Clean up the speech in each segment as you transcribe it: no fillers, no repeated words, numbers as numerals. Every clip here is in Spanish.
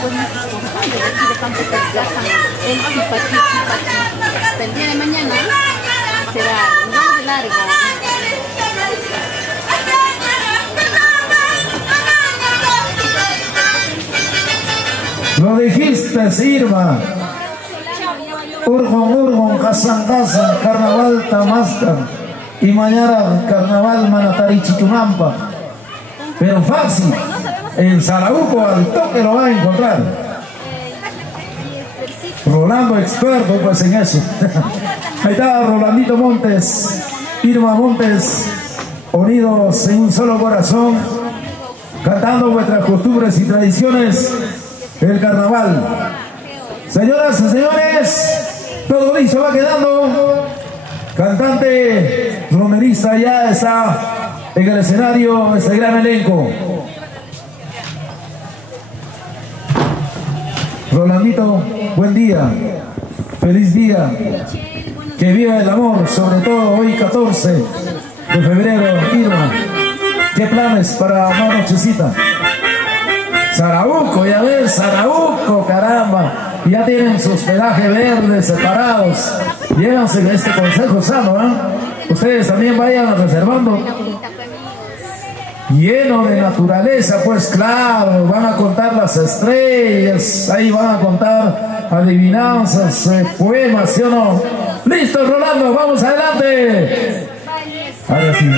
pues nuestros costumbres de aquí de campo que viajan el tipaqui. Hasta el día de mañana será igual de largo. Lo dijiste, Irma. Urgon, Kazan, Carnaval Tamascan. Y mañana Carnaval Manatari Chitumampa. Pero fácil. En Sarauco al toque lo va a encontrar. Rolando experto pues en eso. Ahí está Rolandito Montes, Irma Montes, unidos en un solo corazón, cantando vuestras costumbres y tradiciones del carnaval. Señoras y señores, todo listo va quedando. Cantante romerista ya está en el escenario, este gran elenco. Rolandito, buen día, feliz día, que viva el amor, sobre todo hoy 14 de febrero. Irma, ¿qué planes para una nochecita? Sarauco, ya ves, Sarauco, caramba, ya tienen su hospedaje verde separados. Llévanse a este consejo sano, ¿eh? Ustedes también vayan reservando. Lleno de naturaleza, pues claro, van a contar las estrellas, ahí van a contar adivinanzas, poemas, ¿sí o no? ¡Listo, Rolando! ¡Vamos adelante! Ahora sí.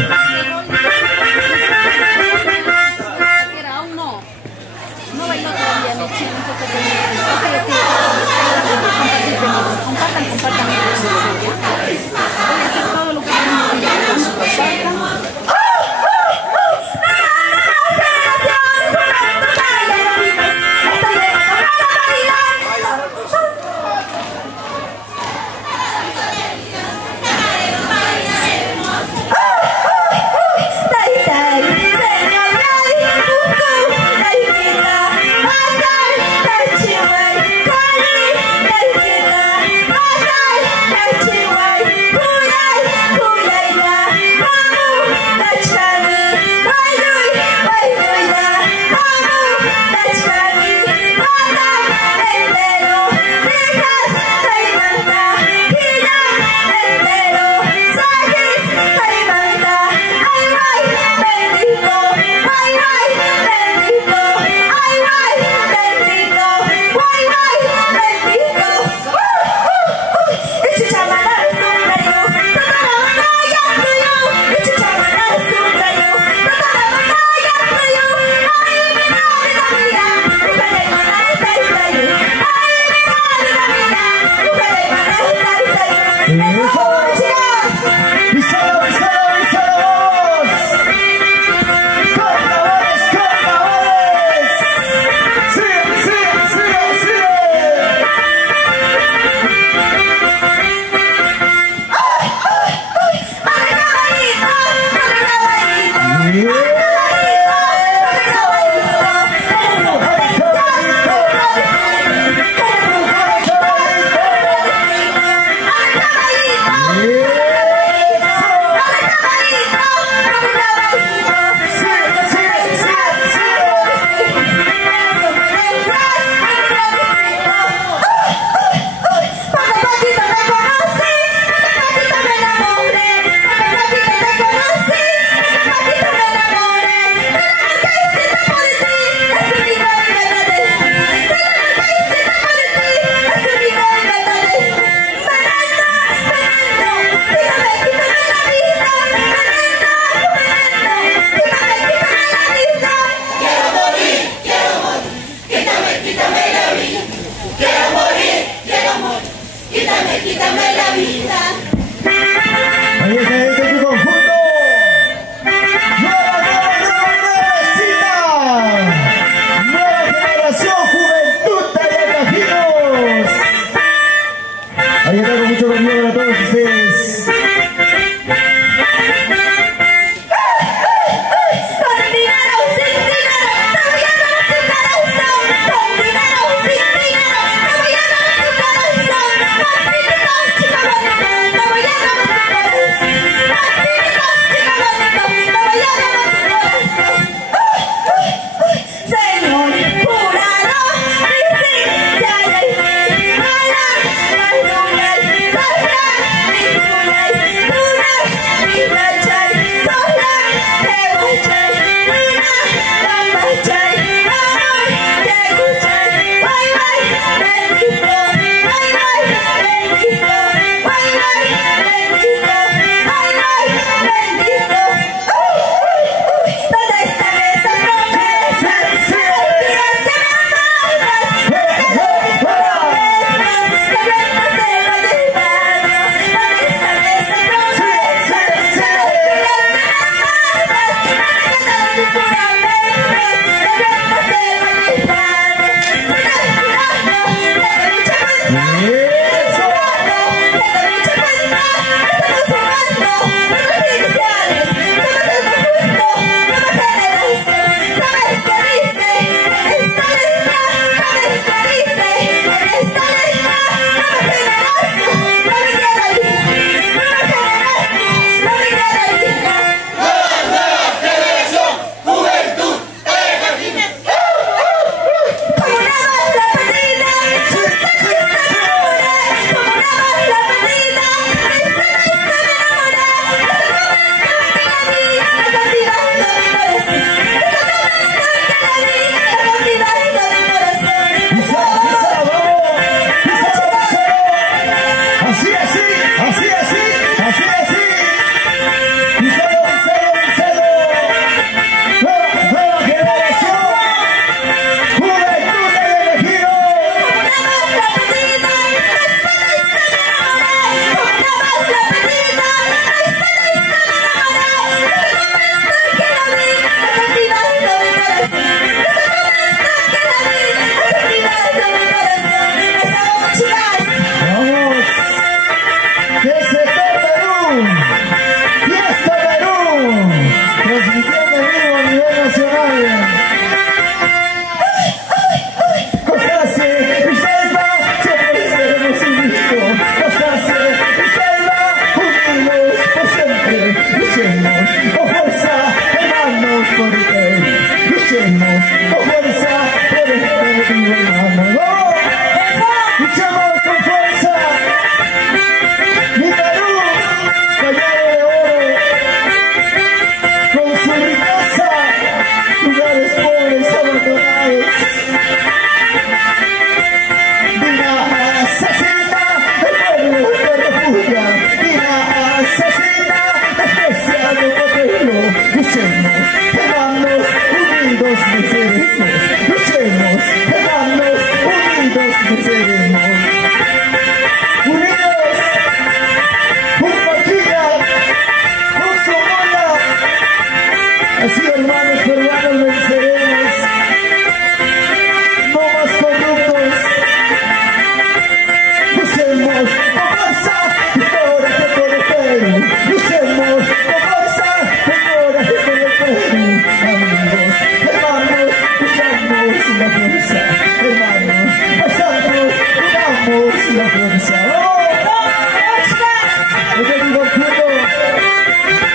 Así, hermanos peruanos, venceremos. No más corruptos. Luchemos con fuerza y coraje por el Perú. Luchemos con fuerza y coraje por el Perú. Amigos, hermanos, unamos la fuerza. Hermanos, paisanos, unamos la fuerza. ¡Oh! Yo te digo, Cuyo,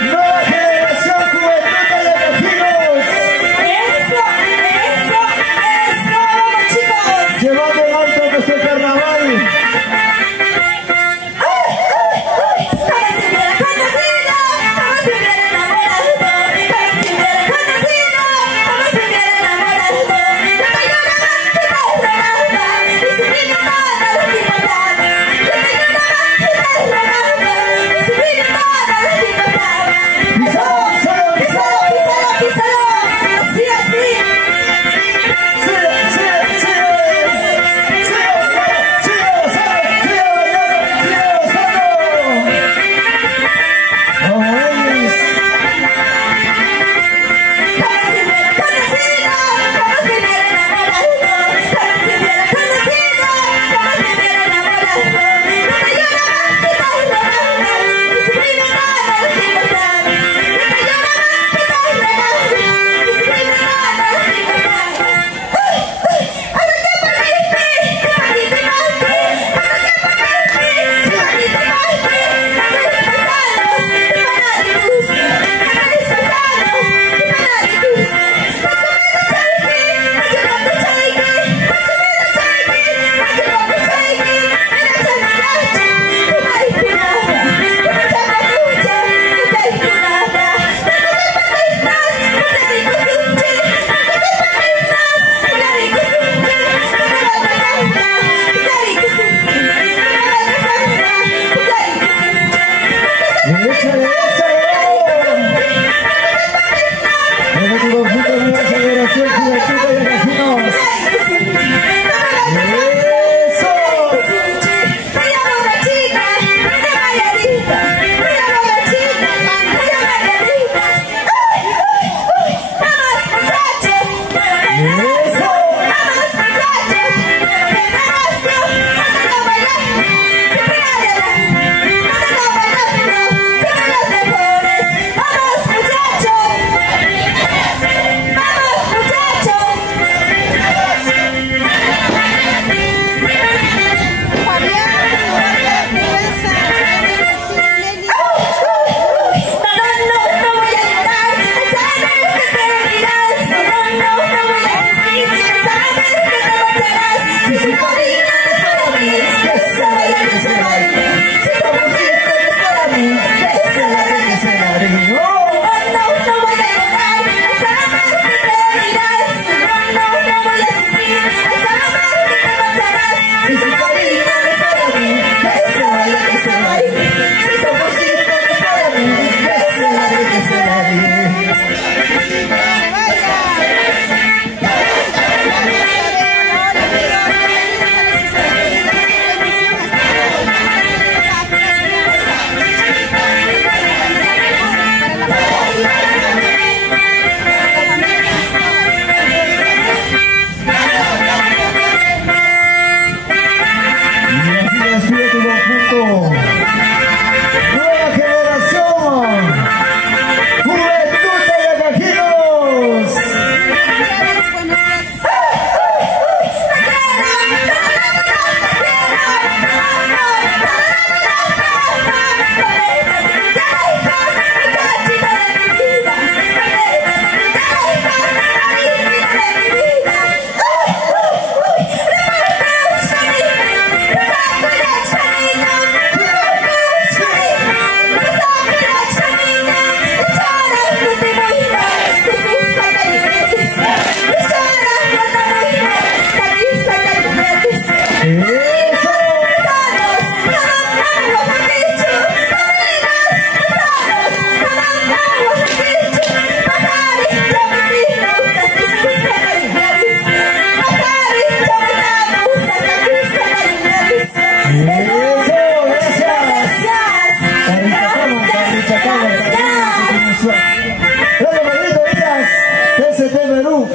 nueva generación juventud de latinos.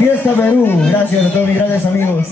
Fiesta Perú. Gracias a todos mis grandes amigos.